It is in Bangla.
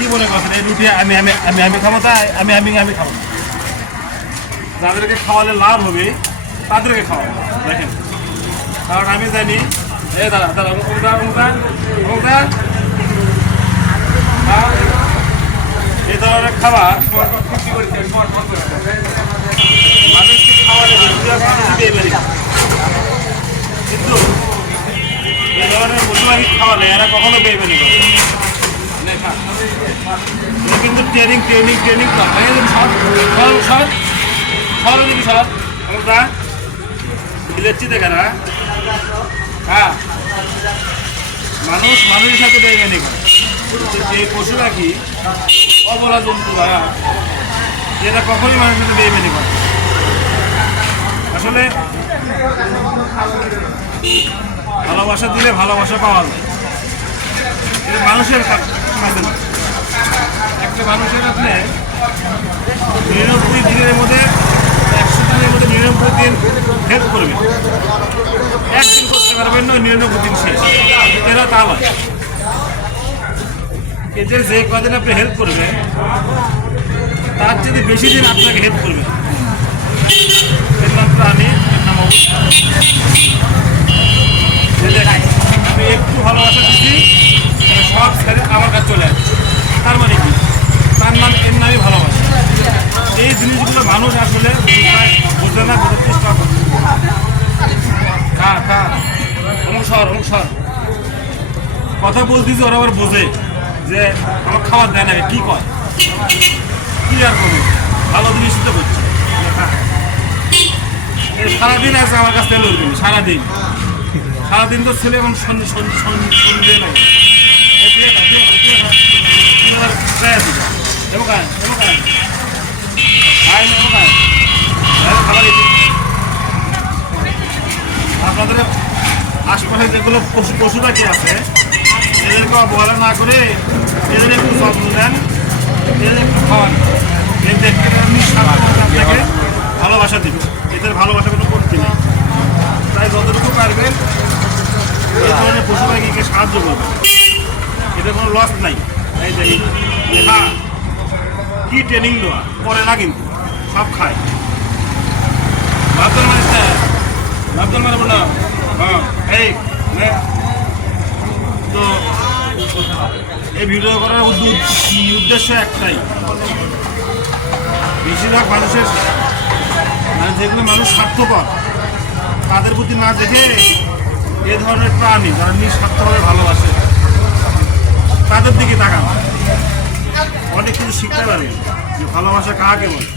কি মনে করছেন এই রুটি আমি আমি আমি আমি খাবো তাই আমি আমি আমি খাবো? যাদেরকে খাওয়ালে লাভ হবে তাদেরকে খাওয়াবো। দেখেন, কারণ আমি জানি এই দাদা দাদা এই ধরনের খাবার মানুষকে খাওয়ালে কিন্তু এই ধরনের পশুপাখি খাওয়ালে এরা কখনো বেইমানি করে কিন্তু ট্রেনিং ট্রেনিং ট্রেনিং দিচ্ছি দেখে না। হ্যাঁ, মানুষ মানুষের সাথে বেইমানি করে। এই পশু পাখি অবলা জন্তু এরা কখনই মানুষের সাথে বেইমানি করে। আসলে ভালোবাসা দিলে ভালোবাসা পাওয়া যায়, এটা মানুষের কাছে না। একটা মানুষের আপনি 99 দিনের মধ্যে 100 দিনের মধ্যে 99 দিন হেল্প করবেন, একদিন করতে পারবেন না, 99 দিন শেষ। এরা তা নয়, এদের যে কদিন আপনি হেল্প করবেন তার যদি বেশি দিন আপনাকে হেল্প করবেন। এর নাম প্রাণী, এর নাম আমি একটু ভালোবাসা দিচ্ছি, সব ছেড়ে আমার কাছে চলে আসছে। তার মানে কি? তার নাম এর নামই ভালোবাসা। এই জিনিসগুলো মানুষ আসলে বুঝে না, বোঝার চেষ্টা করে। অনুসর কথা বলতেছি, ওরা আবার বোঝে যে আমার খাবার দেয় না, কি কয় কি আর করবে, ভালো জিনিস তো করছে। সারাদিন আছে আমার কাছে তেল উঠবে, সারাদিন তো ছেলে এবং সন্ধে লাগে। আপনাদের আশপাশে যেগুলো পশু পাখি আছে এদেরকে অবহেলা না করে এদের একটু যত্ন নেন, এদের একটু খাওয়ান, দেখতে আপনাকে ভালোবাসা দিবে। এদের ভালোবাসা কোনো করতে নেই, তাই যতটুকু পারবেন এই ধরনের পশু পাখিকে সাহায্য করবেন, এতে কোনো লস নাই। এই যে হ্যাঁ, কি ট্রেনিং দেওয়া করে না, কিন্তু সব খায়। ভাবতেন মারব না। হ্যাঁ, এই তো এই ভিডিও করার উদ্দেশ্য একটাই, বেশিরভাগ মানুষের মানে যেগুলো মানুষ স্বার্থপর তাদের প্রতি না দেখে এ ধরনের প্রাণী যারা নিঃস্বার্থভাবে ভালোবাসে তাদের দিকে তাকান, অনেক কিছু শিখতে পারবে যে ভালোবাসা কাকে বলে।